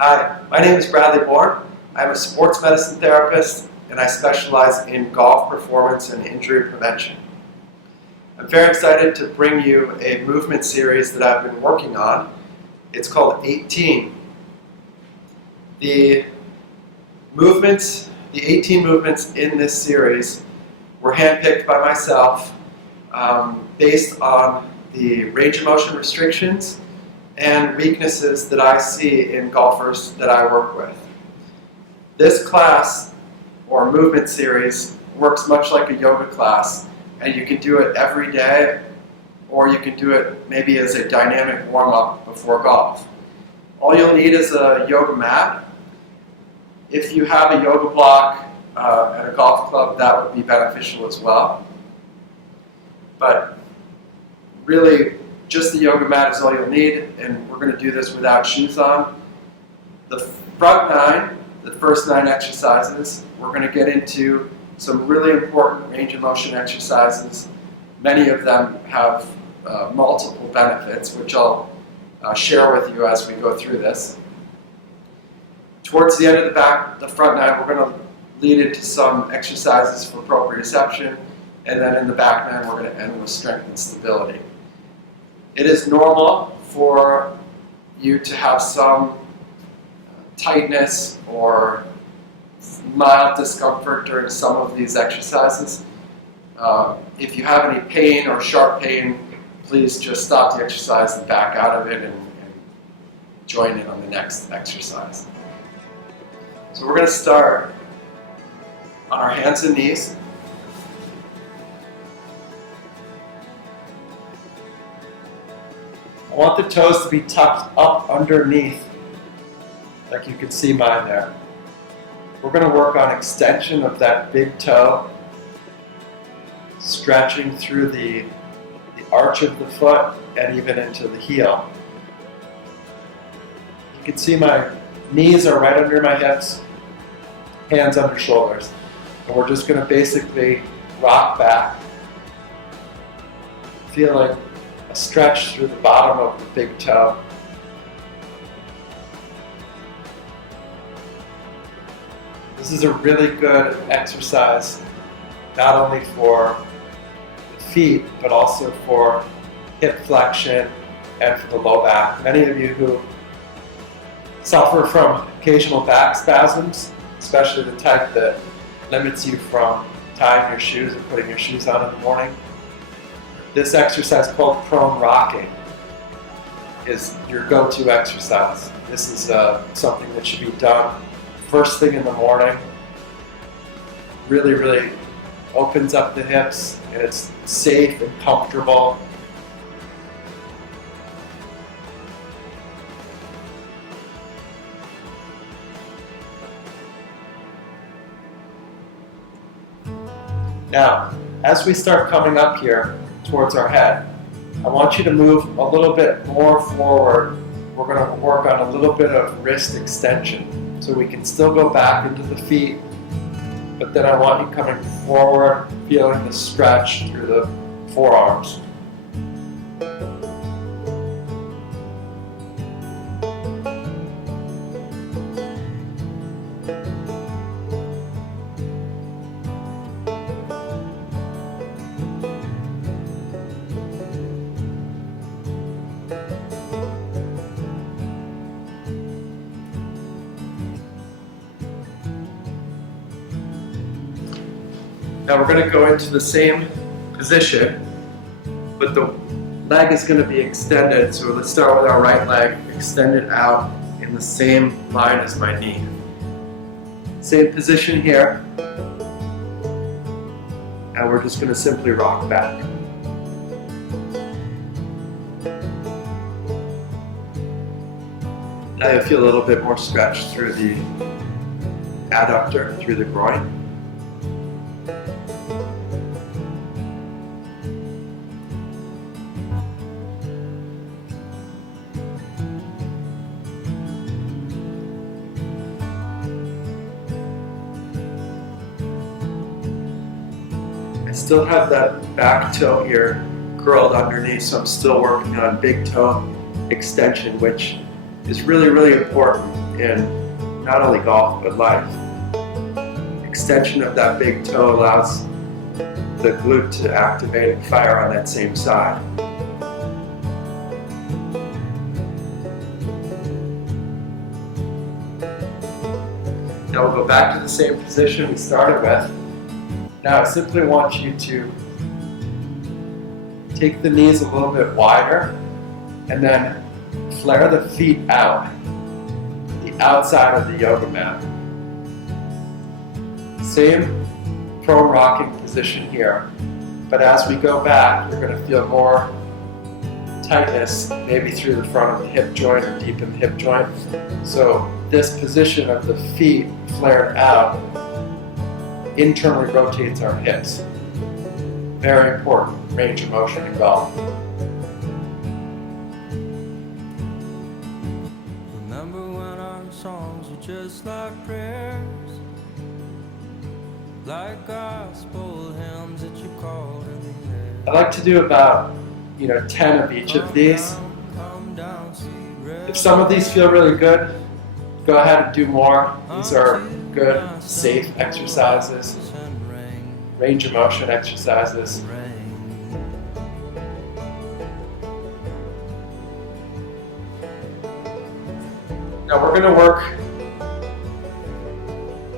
Hi, my name is Bradley Bourne. I'm a sports medicine therapist and I specialize in golf performance and injury prevention. I'm very excited to bring you a movement series that I've been working on. It's called 18. The 18 movements in this series were handpicked by myself based on the range of motion restrictions and weaknesses that I see in golfers that I work with. This class or movement series works much like a yoga class, and you can do it every day, or you can do it maybe as a dynamic warm-up before golf. All you'll need is a yoga mat. If you have a yoga block and a golf club, that would be beneficial as well. But really, just the yoga mat is all you'll need, and we're going to do this without shoes on. The front 9, the first 9 exercises, we're going to get into some really important range of motion exercises. Many of them have multiple benefits, which I'll share with you as we go through this. Towards the end of the front 9, we're going to lead into some exercises for proprioception, and then in the back 9, we're going to end with strength and stability. It is normal for you to have some tightness or mild discomfort during some of these exercises. If you have any pain or sharp pain, please just stop the exercise and back out of it and join in on the next exercise. So we're going to start on our hands and knees. I want the toes to be tucked up underneath, like you can see mine there. We're going to work on extension of that big toe, stretching through the arch of the foot and even into the heel. You can see my knees are right under my hips, hands under shoulders. And we're just going to basically rock back, feeling a stretch through the bottom of the big toe. This is a really good exercise, not only for the feet, but also for hip flexion and for the low back. Many of you who suffer from occasional back spasms, especially the type that limits you from tying your shoes or putting your shoes on in the morning, this exercise called prone rocking is your go-to exercise. This is something that should be done first thing in the morning. Really, really opens up the hips, and it's safe and comfortable. Now, as we start coming up here towards our head, I want you to move a little bit more forward. We're going to work on a little bit of wrist extension, so we can still go back into the feet, but then I want you coming forward, feeling the stretch through the forearms. Now we're going to go into the same position, but the leg is going to be extended. So let's start with our right leg, extended out in the same line as my knee. Same position here. And we're just going to simply rock back. Now you'll feel a little bit more stretch through the adductor, through the groin. Still have that back toe here curled underneath, so I'm still working on big toe extension, which is really, really important in not only golf but life. Extension of that big toe allows the glute to activate and fire on that same side. Now we'll go back to the same position we started with. Now I simply want you to take the knees a little bit wider and then flare the feet out, the outside of the yoga mat. Same prone rocking position here, but as we go back, you're going to feel more tightness, maybe through the front of the hip joint or deep in the hip joint. So this position of the feet flared out internally rotates our hips. Very important range of motion in golf. Remember when our songs were just like prayers, like gospel hymns that you called in the air. I like to do about 10 of each of these. If some of these feel really good, go ahead and do more. These are good, safe exercises, range of motion exercises. Now we're going to work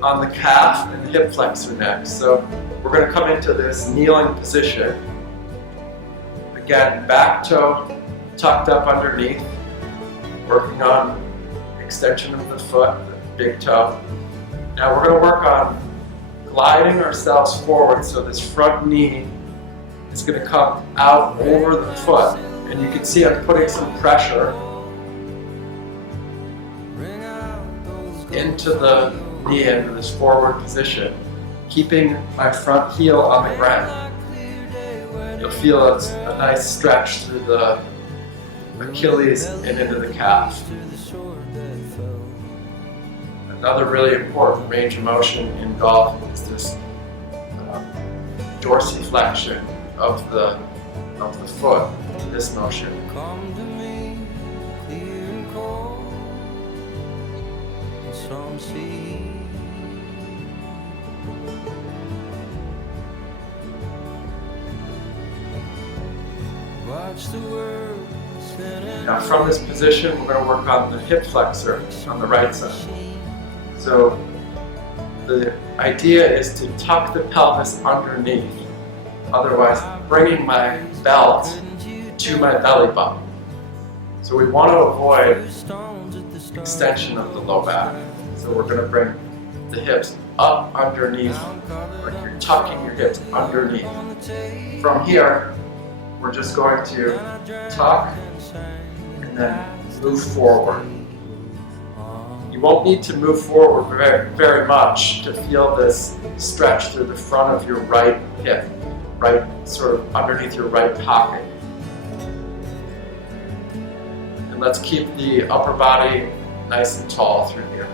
on the calf and the hip flexor next. So we're going to come into this kneeling position. Again, back toe tucked up underneath, working on extension of the foot, the big toe. Now we're going to work on gliding ourselves forward, so this front knee is going to come out over the foot, and you can see I'm putting some pressure into the knee, into this forward position, keeping my front heel on the ground. You'll feel it's a nice stretch through the Achilles and into the calf. Another really important range of motion in golf is this dorsiflexion of the foot, this motion. Come to me, clear and cold, and some sea. Watch the world spinning. Now from this position, we're going to work on the hip flexor on the right side. So the idea is to tuck the pelvis underneath, otherwise bringing my belt to my belly button. So we want to avoid extension of the low back. So we're going to bring the hips up underneath, like you're tucking your hips underneath. From here, we're just going to tuck and then move forward. You won't need to move forward very much to feel this stretch through the front of your right hip, right sort of underneath your right pocket. And let's keep the upper body nice and tall through here.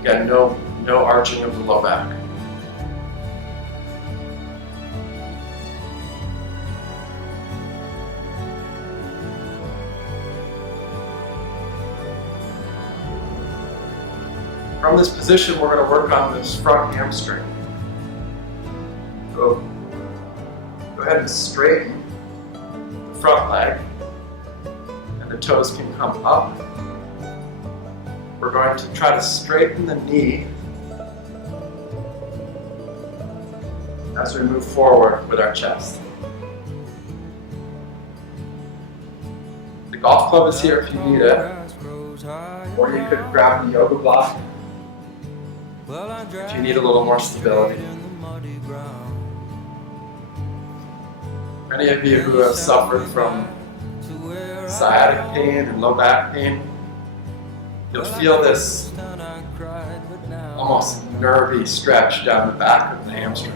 Again, no arching of the low back. From this position, we're going to work on this front hamstring. So go ahead and straighten the front leg, and the toes can come up. We're going to try to straighten the knee as we move forward with our chest. The golf club is here if you need it, or you could grab the yoga block if you need a little more stability. Many of you who have suffered from sciatic pain and low back pain, you'll feel this almost nervy stretch down the back of the hamstring.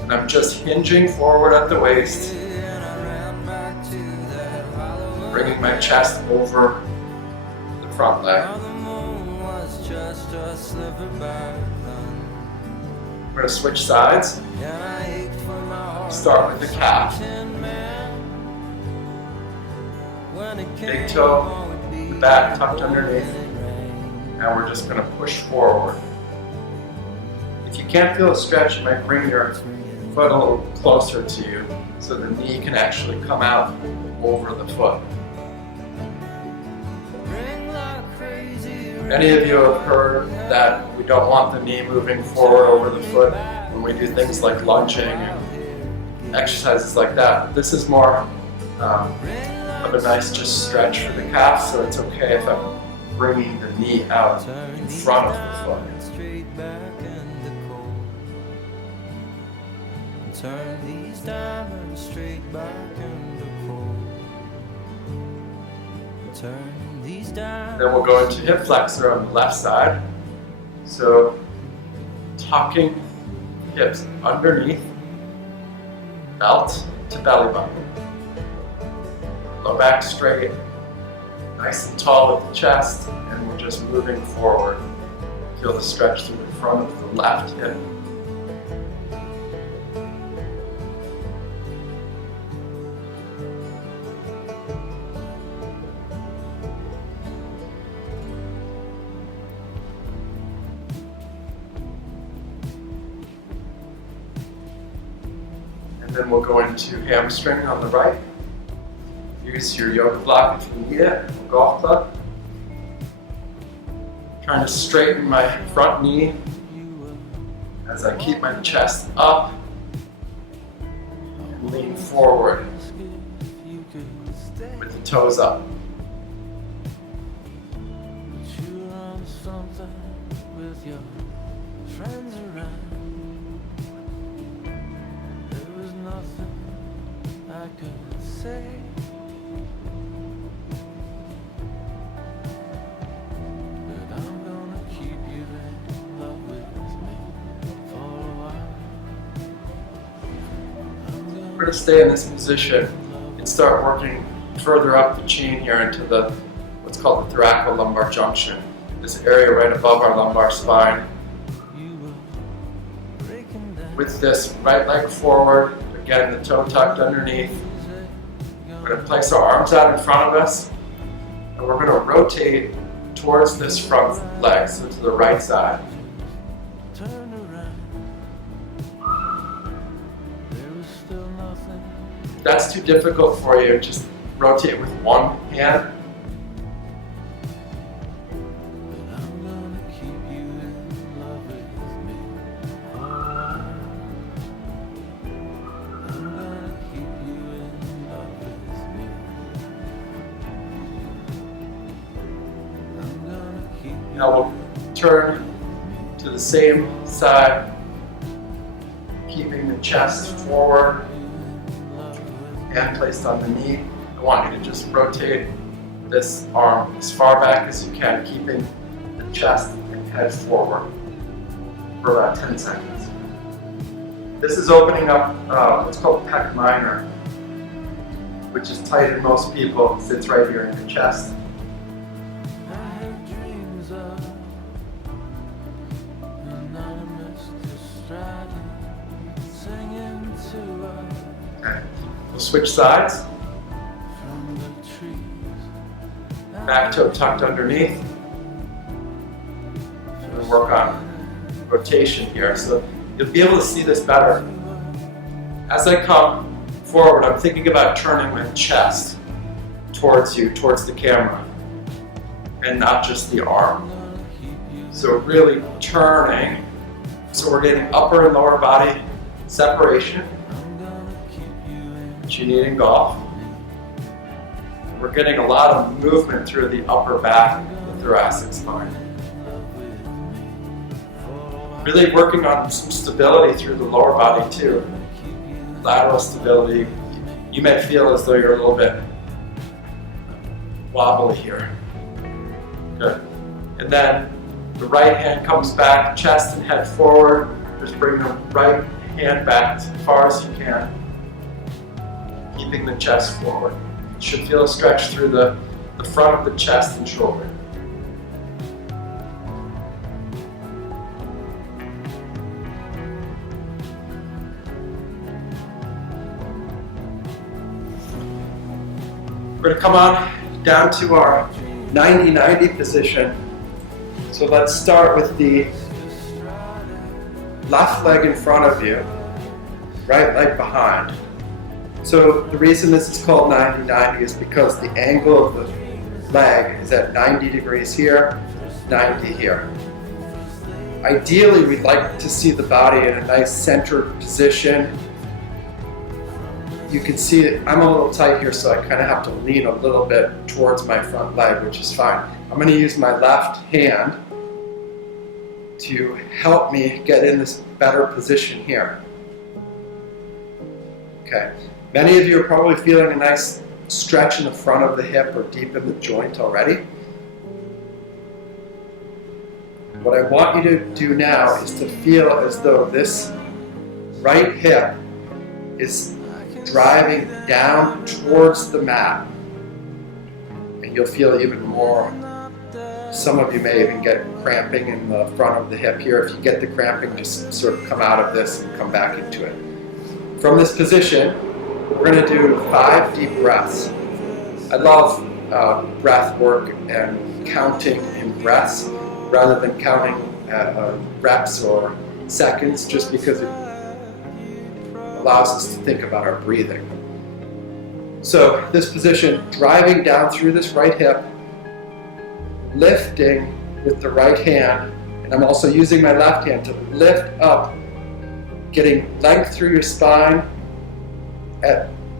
And I'm just hinging forward at the waist, bringing my chest over the front leg. We're going to switch sides. Start with the calf. Big toe, the back tucked underneath, and we're just going to push forward. If you can't feel a stretch, you might bring your foot a little closer to you so the knee can actually come out over the foot. Many of you have heard that we don't want the knee moving forward over the foot when we do things like lunging and exercises like that. This is more of a nice just stretch for the calf, so it's okay if I'm bringing the knee out in front of the foot. Turn these diamonds straight back in the cold. Turn these diamonds. Then we'll go into hip flexor on the left side. So tucking hips underneath, belt to belly button. Low back straight, nice and tall with the chest, and we're just moving forward. Feel the stretch through the front of the left hip. And then we'll go into hamstring on the right. Use your yoga block if you need it, or golf club. Trying to straighten my front knee as I keep my chest up and lean forward with the toes up. I could say, but I'm gonna keep you in love with me for a while. We're going to stay in this position and start working further up the chain here into the what's called the thoracolumbar junction. This area right above our lumbar spine. With this right leg forward, again the toe tucked underneath. We're going to place our arms out in front of us, and we're going to rotate towards this front leg, so to the right side. If that's too difficult for you, just rotate with one hand. Now we'll turn to the same side, keeping the chest forward, hand placed on the knee. I want you to just rotate this arm as far back as you can, keeping the chest and head forward for about 10 seconds. This is opening up what's called pec minor, which is tight in most people. It sits right here in your chest. Okay. We'll switch sides. Back toe tucked underneath. We'll work on rotation here, so you'll be able to see this better. As I come forward, I'm thinking about turning my chest towards you, towards the camera, and not just the arm. So really turning, so we're getting upper and lower body separation, which you need in golf. We're getting a lot of movement through the upper back, the thoracic spine. Really working on some stability through the lower body too. Lateral stability. You may feel as though you're a little bit wobbly here. Good. And then the right hand comes back, chest and head forward. Just bring the right hand back as far as you can, keeping the chest forward. You should feel a stretch through the front of the chest and shoulder. We're going to come on down to our 90-90 position. So let's start with the left leg in front of you, right leg behind. So the reason this is called 90-90 is because the angle of the leg is at 90 degrees here, 90 here. Ideally, we'd like to see the body in a nice centered position. You can see it, I'm a little tight here, so I kind of have to lean a little bit towards my front leg, which is fine. I'm going to use my left hand to help me get in this better position here. Okay. Many of you are probably feeling a nice stretch in the front of the hip or deep in the joint already. What I want you to do now is to feel as though this right hip is driving down towards the mat. And you'll feel even more. Some of you may even get cramping in the front of the hip here. If you get the cramping, just sort of come out of this and come back into it. From this position, we're going to do 5 deep breaths. I love breath work and counting in breaths rather than counting reps or seconds, just because it allows us to think about our breathing. So this position, driving down through this right hip, lifting with the right hand, and I'm also using my left hand to lift up, getting length through your spine.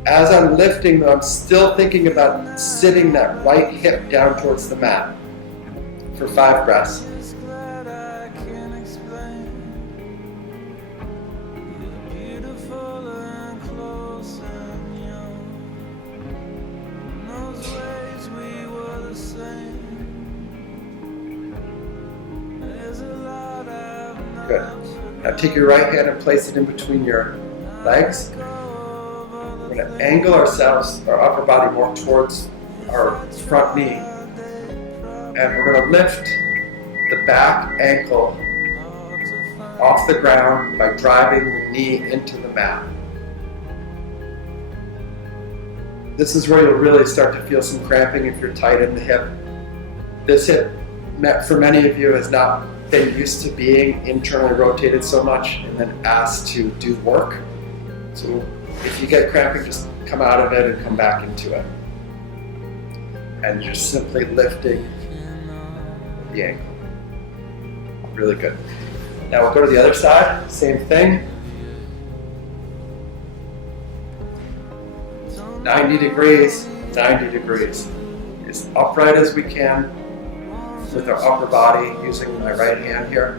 As I'm lifting, though, I'm still thinking about sitting that right hip down towards the mat for 5 breaths. Good. Now take your right hand and place it in between your legs. We're going to angle ourselves, our upper body, more towards our front knee. And we're going to lift the back ankle off the ground by driving the knee into the mat. This is where you'll really start to feel some cramping if you're tight in the hip. This hip, for many of you, has not been used to being internally rotated so much and then asked to do work. So if you get cramping, just come out of it and come back into it. And you're simply lifting the ankle. Really good. Now we'll go to the other side, same thing. 90 degrees, 90 degrees. As upright as we can with our upper body, using my right hand here.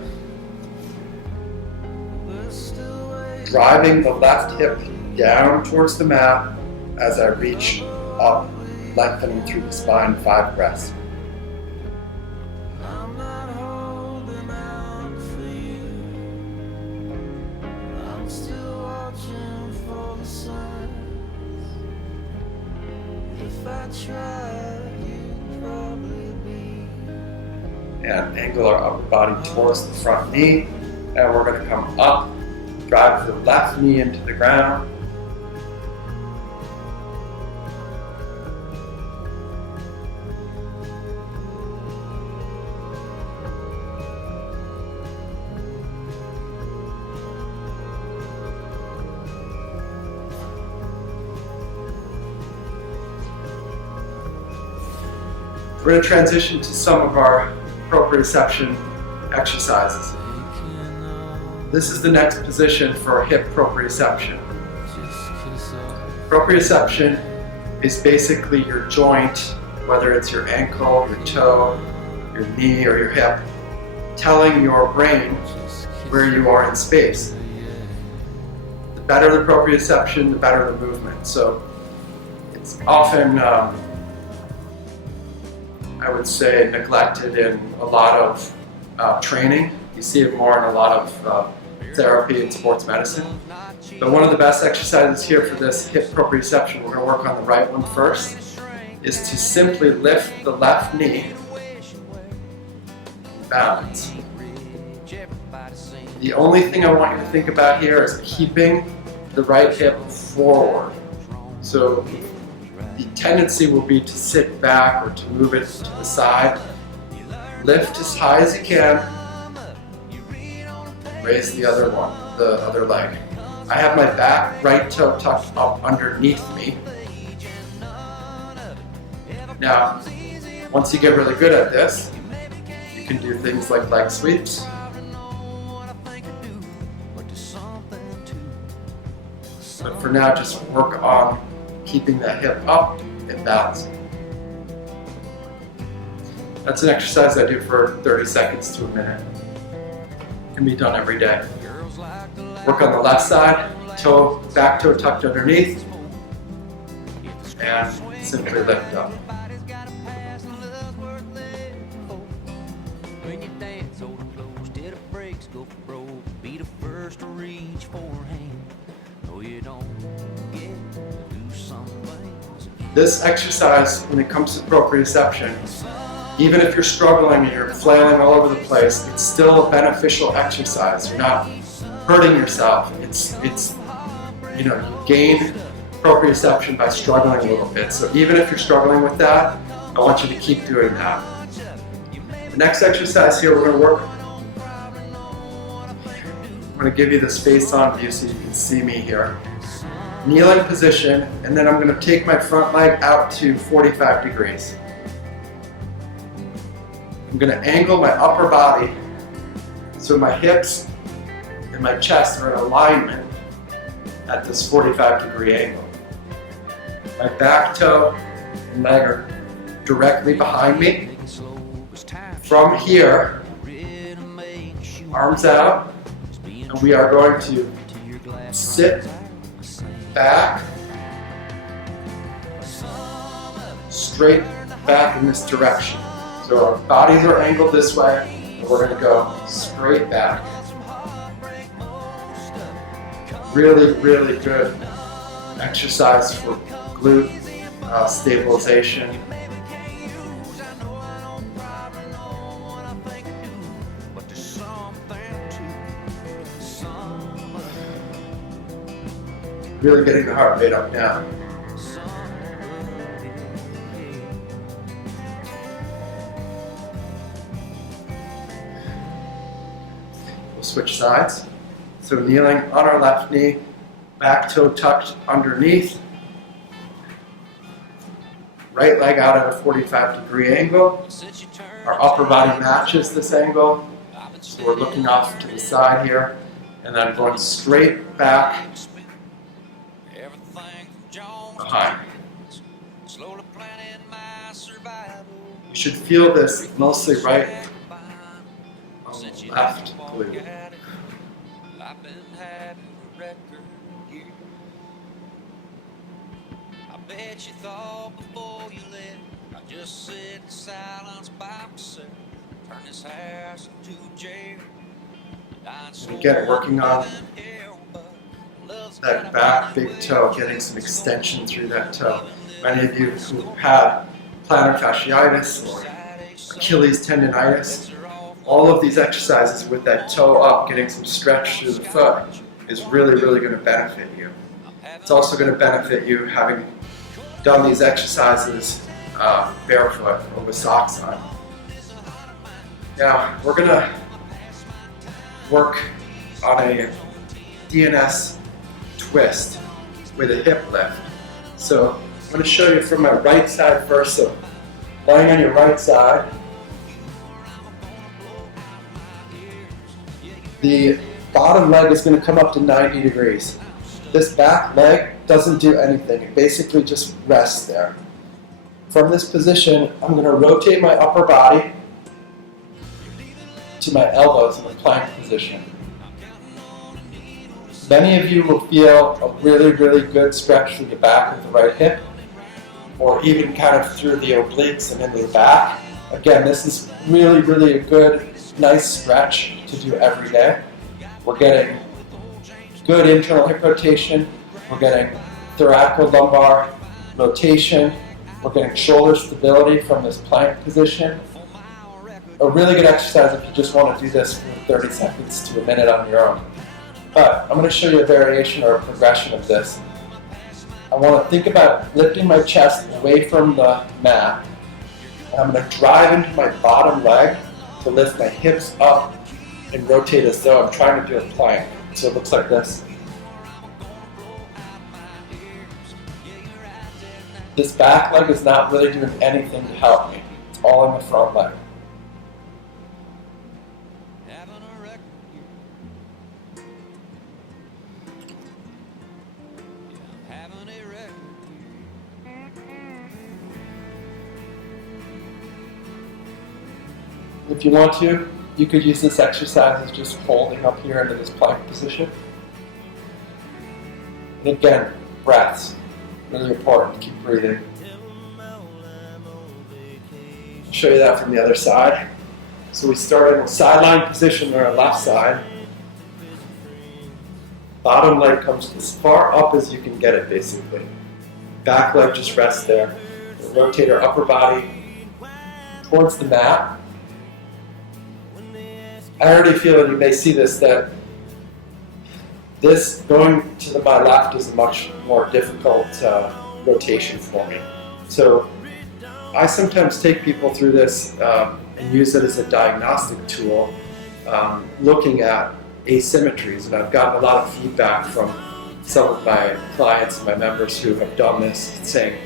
Driving the left hip down towards the mat as I reach up, lengthening through the spine, 5 breaths. And angle our upper body towards the front knee, and we're going to come up, drive the left knee into the ground. We're going to transition to some of our proprioception exercises. This is the next position for hip proprioception. Proprioception is basically your joint, whether it's your ankle, your toe, your knee, or your hip, telling your brain where you are in space. The better the proprioception, the better the movement. So it's often I would say neglected in a lot of training. You see it more in a lot of therapy and sports medicine. But one of the best exercises here for this hip proprioception, we're going to work on the right one first, is to simply lift the left knee, balance. The only thing I want you to think about here is keeping the right hip forward. So the tendency will be to sit back or to move it to the side. Lift as high as you can. Raise the other leg. I have my right toe tucked up underneath me. Now, once you get really good at this, you can do things like leg sweeps. But for now, just work on keeping that hip up and balancing. That's an exercise I do for 30 seconds to a minute. It can be done every day. Work on the left side, back toe tucked underneath, and simply lift up. This exercise, when it comes to proprioception, even if you're struggling and you're flailing all over the place, it's still a beneficial exercise. You're not hurting yourself. It's you gain proprioception by struggling a little bit. So even if you're struggling with that, I want you to keep doing that. The next exercise here, we're going to give you this face-on view so you can see me here. Kneeling position, and then I'm going to take my front leg out to 45 degrees. I'm going to angle my upper body so my hips and my chest are in alignment at this 45-degree angle. My back toe and leg are directly behind me. From here, arms out, and we are going to sit back, straight back in this direction. So our bodies are angled this way, and we're going to go straight back. Really, really good exercise for glute stabilization. Really getting the heart rate up now. We'll switch sides. So kneeling on our left knee, back toe tucked underneath, right leg out at a 45-degree angle. Our upper body matches this angle, so we're looking off to the side here, and then going straight back behind. You should feel this mostly right on the left glute. I bet you thought before you left, I just sit in silence by myself, turn this house into a jail. And again, working on that back big toe, getting some extension through that toe. Many of you who have had plantar fasciitis or Achilles tendonitis, all of these exercises with that toe up, getting some stretch through the foot, is really, really going to benefit you. It's also going to benefit you having done these exercises barefoot or with socks on. Now, we're going to work on a DNS twist with a hip lift. So I'm going to show you from my right side first. So lying on your right side, the bottom leg is going to come up to 90 degrees. This back leg doesn't do anything. It basically just rests there. From this position, I'm going to rotate my upper body to my elbows in the plank position. Many of you will feel a really, really good stretch through the back of the right hip, or even kind of through the obliques and into the back. Again, this is really, really a good, nice stretch to do every day. We're getting good internal hip rotation. We're getting thoracolumbar rotation. We're getting shoulder stability from this plank position. A really good exercise if you just want to do this for 30 seconds to a minute on your own. But I'm going to show you a variation or a progression of this. I want to think about lifting my chest away from the mat. And I'm going to drive into my bottom leg to lift my hips up and rotate as though I'm trying to do a plank. So it looks like this. This back leg is not really doing anything to help me. It's all in the front leg. If you want to, you could use this exercise as just holding up here into this plank position. And again, breaths. Really important. Keep breathing. I'll show you that from the other side. So we start in a sideline position on our left side. Bottom leg comes as far up as you can get it, basically. Back leg just rests there. We'll rotate our upper body towards the mat. I already feel, and you may see this, that this going to my left is a much more difficult rotation for me. So I sometimes take people through this and use it as a diagnostic tool, looking at asymmetries. And I've gotten a lot of feedback from some of my clients and my members who have done this, saying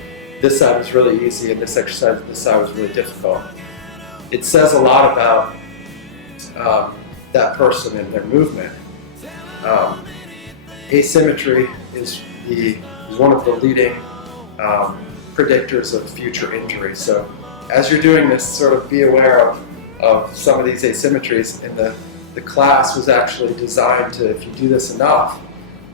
this side was really easy and this exercise, this side was really difficult. It says a lot about that person and their movement. Asymmetry is one of the leading predictors of future injury. So as you're doing this, sort of be aware of some of these asymmetries. And the class was actually designed to, if you do this enough,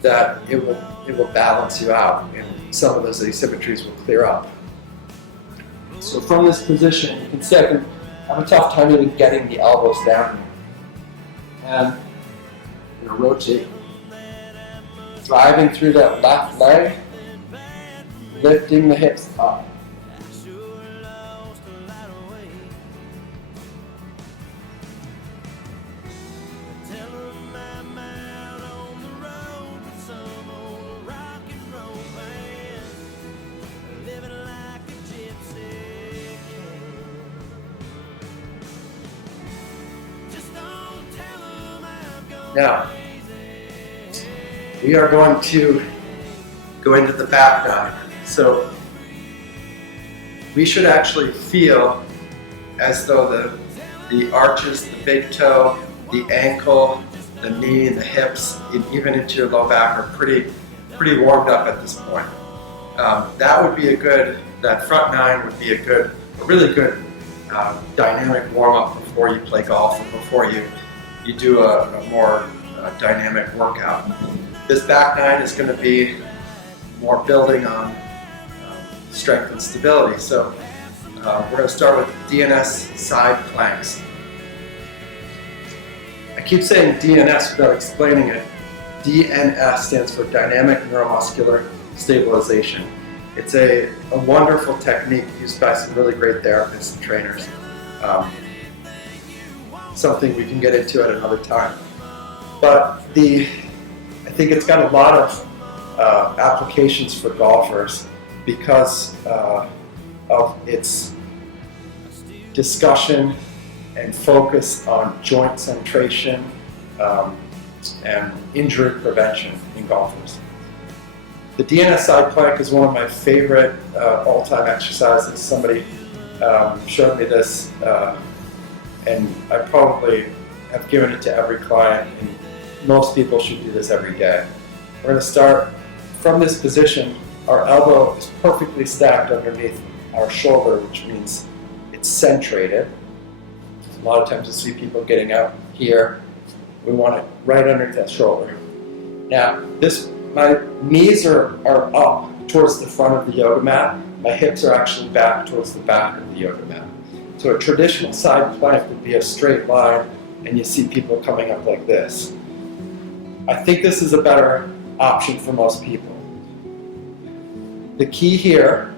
that it will balance you out and some of those asymmetries will clear up. So from this position, you can see I can have a tough time even getting the elbows down here. And I'm going to rotate, driving through that left leg, lifting the hips up. Now, we are going to go into the back nine. So we should actually feel as though the arches, the big toe, the ankle, the knee, and the hips, and even into your low back are pretty warmed up at this point. That would be that front nine would be a really good dynamic warm-up before you play golf and before you do a more dynamic workout. This back nine is going to be more building on strength and stability. So we're going to start with DNS side planks. I keep saying DNS without explaining it. DNS stands for Dynamic Neuromuscular Stabilization. It's a wonderful technique used by some really great therapists and trainers. Something we can get into at another time. But I think it's got a lot of applications for golfers because of its discussion and focus on joint centration and injury prevention in golfers. The DNS side plank is one of my favorite all-time exercises. Somebody showed me this and I probably have given it to every client, and most people should do this every day. We're going to start from this position. Our elbow is perfectly stacked underneath our shoulder, which means it's centrated. A lot of times you see people getting out here. We want it right underneath that shoulder. Now, my knees are up towards the front of the yoga mat. My hips are actually back towards the back of the yoga mat. So a traditional side plank would be a straight line, and you see people coming up like this. I think this is a better option for most people. The key here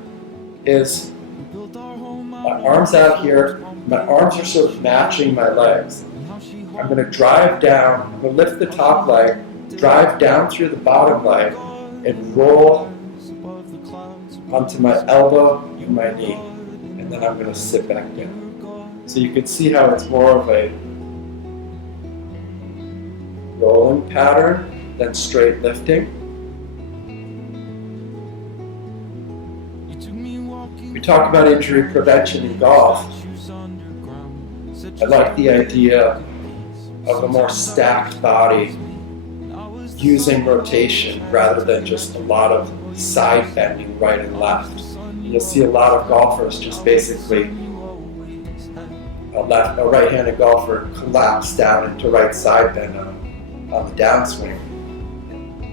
is my arms out here, my arms are sort of matching my legs. I'm going to drive down, I'm going to lift the top leg, drive down through the bottom leg, and roll onto my elbow and my knee, and then I'm going to sit back down. So you can see how it's more of a rolling pattern than straight lifting. We talk about injury prevention in golf. I like the idea of a more stacked body using rotation rather than just a lot of side bending right and left. You'll see a lot of golfers just basically, a right-handed golfer collapse down into right side bend on the downswing.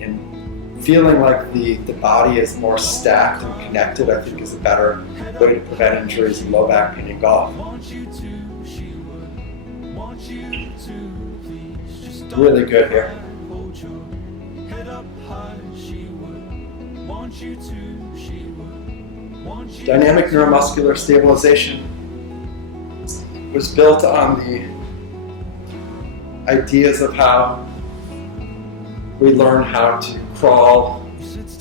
And feeling like the body is more stacked and connected, I think, is a better way to prevent injuries in low back pain in golf. Really good here. Dynamic neuromuscular stabilization was built on the ideas of how we learn how to crawl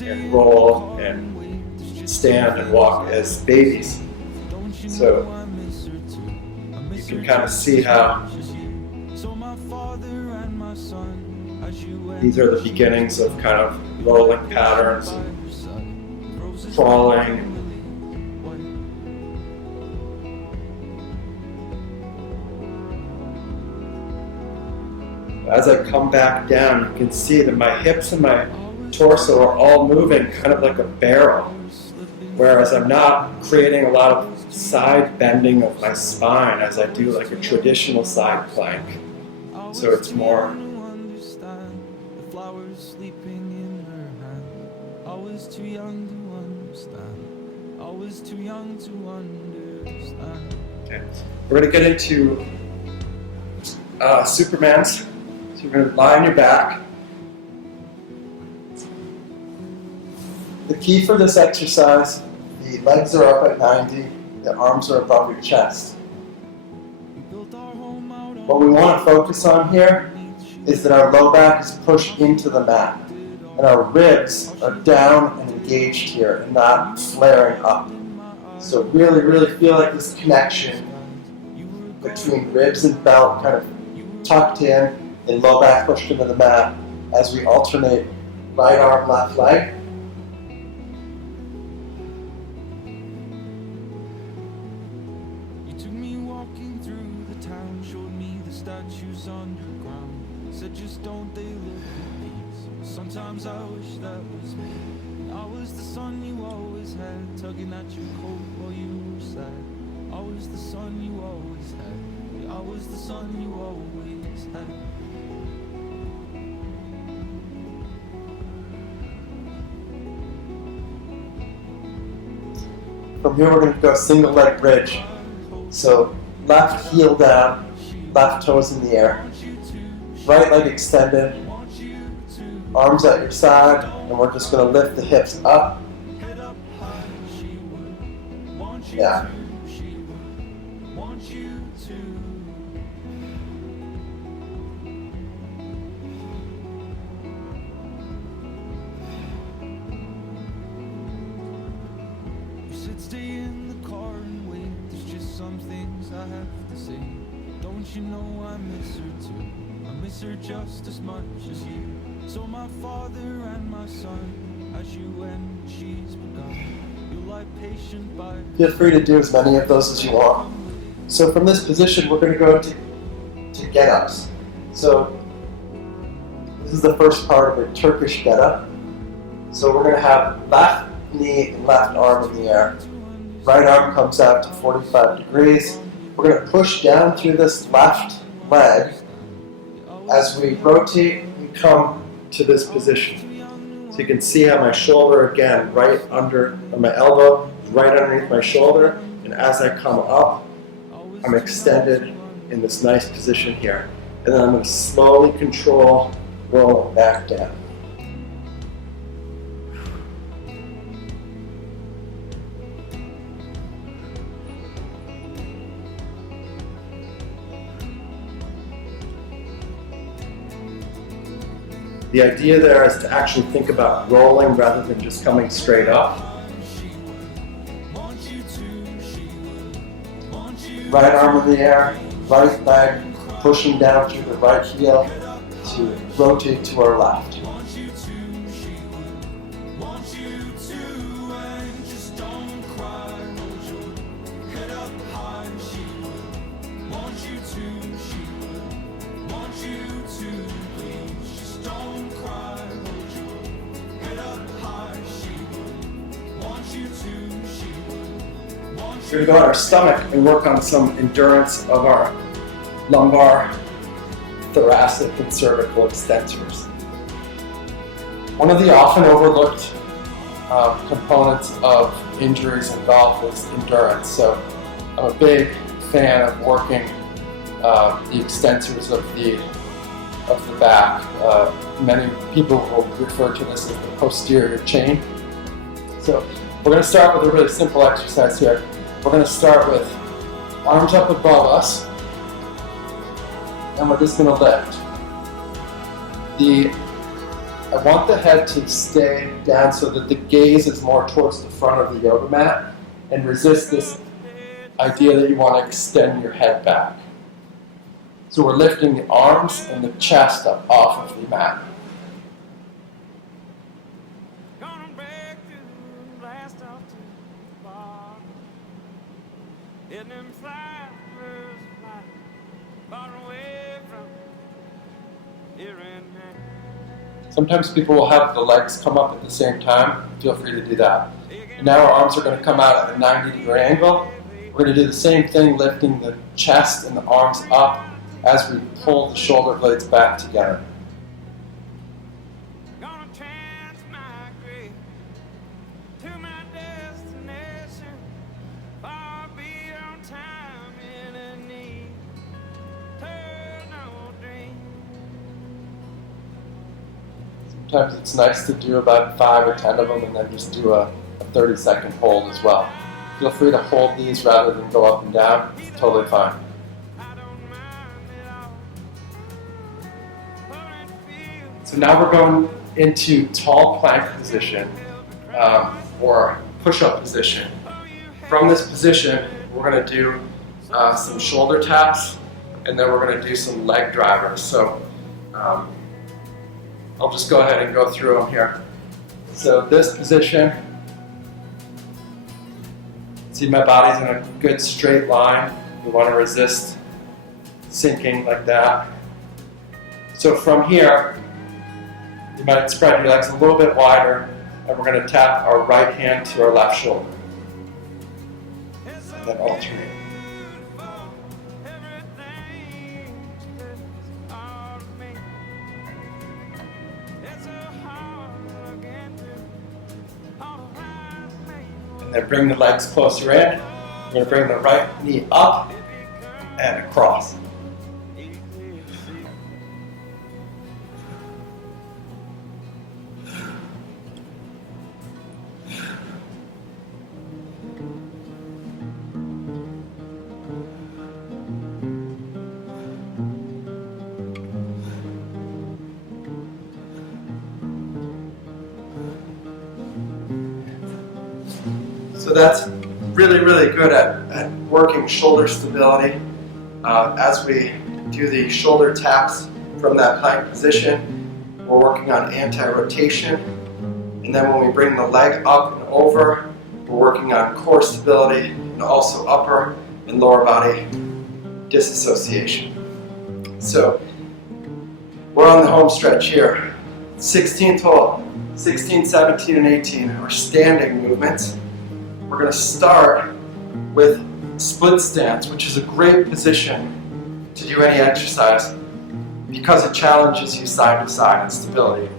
and roll and stand and walk as babies. So you can kind of see how these are the beginnings of kind of rolling patterns and crawling. As I come back down, you can see that my hips and my torso are all moving kind of like a barrel, whereas I'm not creating a lot of side bending of my spine as I do like a traditional side plank. So it's more too young to understand. Always too young to understand. Okay. We're going to get into Superman's. So you're going to lie on your back. The key for this exercise, the legs are up at 90, the arms are above your chest. What we want to focus on here is that our low back is pushed into the mat, and our ribs are down and engaged here and not flaring up. So really, really feel like this connection between ribs and belt kind of tucked in and low back pushed into the mat as we alternate right arm, left leg. You took me walking through the town, showed me the statues underground, said just don't they look at these. Sometimes I wish that was me. I was the son you always had, tugging at your coat while you were sad. I was the son you always had. Yeah, I was the son you always had. From here we're going to go single leg bridge. So left heel down, left toes in the air. Right leg extended, arms at your side, and we're just going to lift the hips up. Yeah. Stay in the car and wait. There's just some things I have to say. Don't you know I miss her too? I miss her just as much as you. So my father and my son, as you and she's begun, you'll lie patient by. Feel free to do as many of those as you want. So from this position, we're going to go to get-ups. So this is the first part of a Turkish get-up. So we're going to have left knee and left arm in the air. Right arm comes out to 45 degrees. We're going to push down through this left leg. As we rotate, we come to this position. So you can see how my shoulder, again, right under my elbow, right underneath my shoulder. And as I come up, I'm extended in this nice position here. And then I'm going to slowly control rolling back down. The idea there is to actually think about rolling rather than just coming straight up. Right arm in the air, right leg pushing down through the right heel to rotate to our left. We're going to go on our stomach and work on some endurance of our lumbar, thoracic, and cervical extensors. One of the often overlooked components of injuries in golf is endurance. So I'm a big fan of working the extensors of the back. Many people will refer to this as the posterior chain. So we're going to start with a really simple exercise here. We're going to start with arms up above us, and we're just going to lift. I want the head to stay down so that the gaze is more towards the front of the yoga mat, and resist this idea that you want to extend your head back. So we're lifting the arms and the chest up off of the mat. Sometimes people will have the legs come up at the same time. Feel free to do that. And now our arms are going to come out at a 90-degree angle. We're going to do the same thing, lifting the chest and the arms up as we pull the shoulder blades back together. Sometimes it's nice to do about 5 or 10 of them and then just do a 30-second hold as well. Feel free to hold these rather than go up and down. It's totally fine. So now we're going into tall plank position or push-up position. From this position, we're going to do some shoulder taps, and then we're going to do some leg drivers. So I'll just go ahead and go through them here. So this position, see my body's in a good straight line. We want to resist sinking like that. So from here, you might spread your legs a little bit wider, and we're going to tap our right hand to our left shoulder. And then alternate. And then bring the legs closer in. We're going to bring the right knee up and across. So that's really, really good at working shoulder stability. As we do the shoulder taps from that plank position, we're working on anti-rotation. And then when we bring the leg up and over, we're working on core stability and also upper and lower body disassociation. So we're on the home stretch here. 16th hole, 16, 17, and 18 are standing movements. We're going to start with split stance, which is a great position to do any exercise because it challenges you side to side in stability.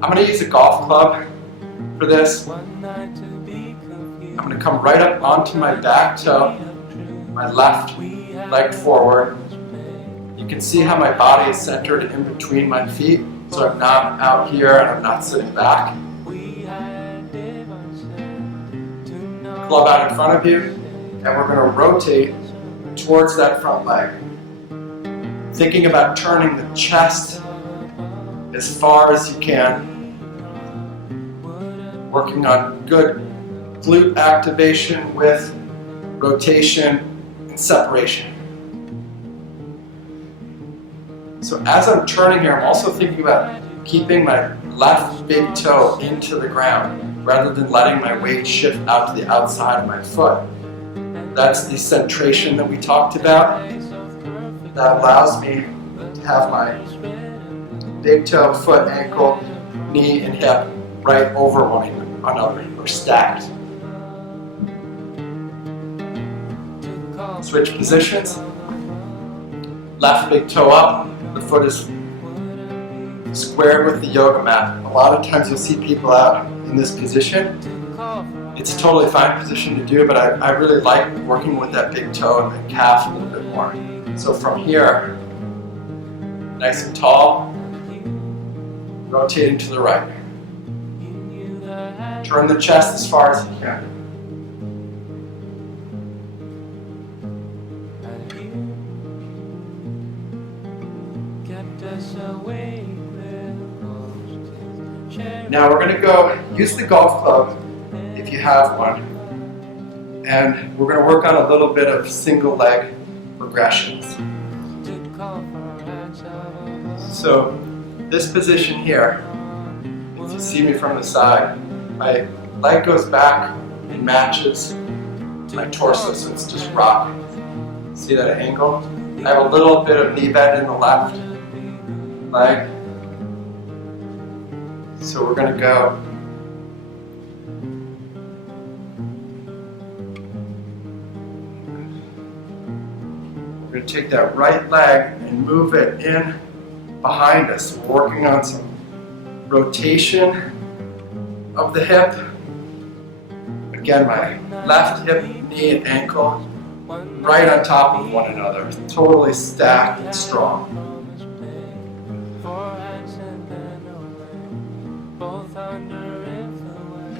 I'm going to use a golf club for this. I'm going to come right up onto my back toe, my left leg forward. You can see how my body is centered in between my feet, so I'm not out here and I'm not sitting back. Club out in front of you, and we're going to rotate towards that front leg. Thinking about turning the chest as far as you can. Working on good glute activation with rotation and separation. So as I'm turning here, I'm also thinking about keeping my left big toe into the ground rather than letting my weight shift out to the outside of my foot. That's the centration that we talked about. That allows me to have my big toe, foot, ankle, knee, and hip right over one another, or stacked. Switch positions. Left big toe up, the foot is squared with the yoga mat. A lot of times you'll see people out in this position. It's a totally fine position to do, but I really like working with that big toe and the calf a little bit more. So from here, nice and tall, rotating to the right. Turn the chest as far as you can. Now we're going to go use the golf club if you have one, and we're going to work on a little bit of single leg progressions. So this position here, if you see me from the side, my leg goes back and matches my torso, so it's just rocking. See that angle? I have a little bit of knee bend in the left leg. So we're going to go we're going to take that right leg and move it in behind us. We're working on some rotation of the hip. Again, my left hip, knee, and ankle right on top of one another, totally stacked and strong.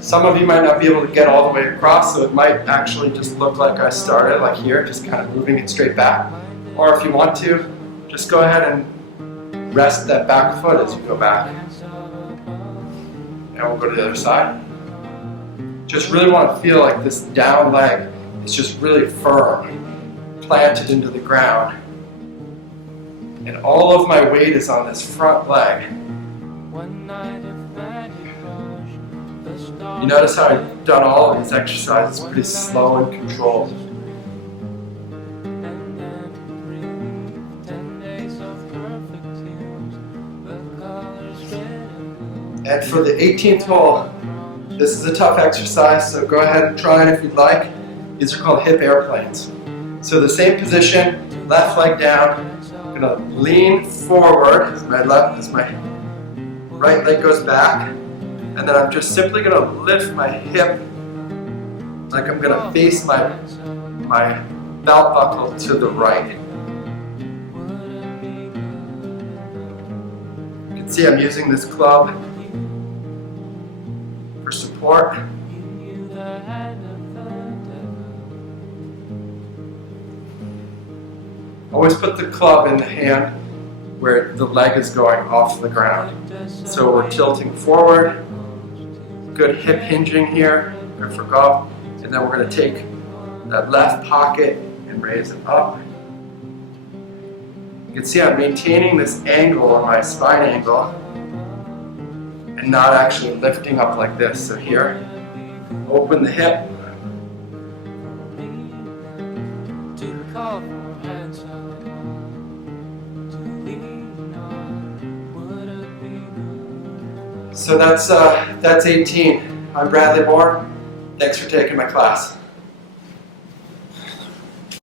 Some of you might not be able to get all the way across, so it might actually just look like I started, like here, just kind of moving it straight back. Or if you want to, just go ahead and rest that back foot as you go back. And we'll go to the other side. Just really want to feel like this down leg is just really firm, planted into the ground. And all of my weight is on this front leg. You notice how I've done all of these exercises pretty slow and controlled. And for the 18th hole, this is a tough exercise, so go ahead and try it if you'd like. These are called hip airplanes. So the same position, left leg down, I'm going to lean forward as my right leg goes back, and then I'm just simply going to lift my hip like I'm going to face my belt buckle to the right. You can see I'm using this club for support. Always put the club in the hand where the leg is going off the ground. So we're tilting forward. Good hip hinging here, good for golf. And then we're going to take that left pocket and raise it up. You can see I'm maintaining this angle on my spine angle and not actually lifting up like this. So here, open the hip. So that's 18. I'm Bradley Moore. Thanks for taking my class.